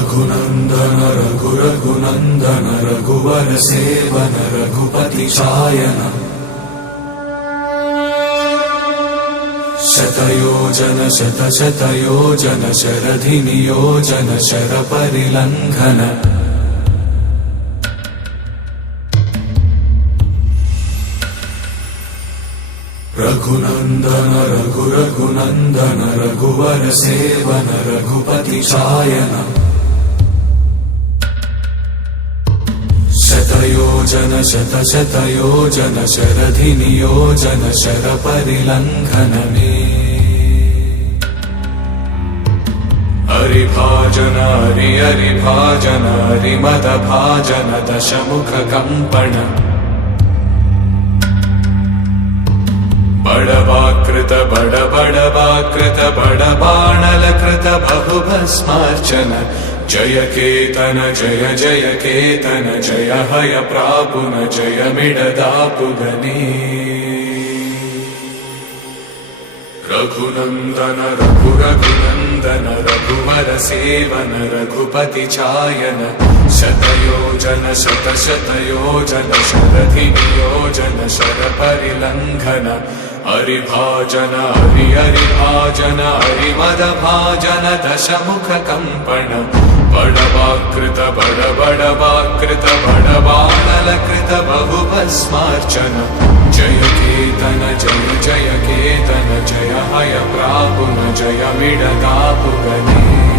रघुनन्दन रघुनन्दन रघुवर seven Raghupati चायन शतयोजन शतशतयोजन शरधि नियोजन sir परिलंघन Raghunandan Raghunandan रघुवर seven Raghupati चायन शतयोजन शतशतयोजन शरधि नियोजन sir परिलंघन हरिभाजन हरिभाजन हरिमद भाजन दशमुख कंपन बड़वाकृत बड़बाणल कृत बहुभस्मार्चन जय केतन जय जय केतन जय हय प्रापुन जय मिडदापुगनी रघुनन्दन रघुनन्दन रघुवर सेवन रघुपति चायन शतयोजन शतशतयोजन शरधि नियोजन शर परिलंघन हरिभाजन हरिभाजन हरिमद भाजन दशमुख कंपन बड़वाकृत बड़बाणल कृत बहुभस्मार्चन जय केतन जय जय केतन जय हय प्रापुन जय मिडदापुगनी।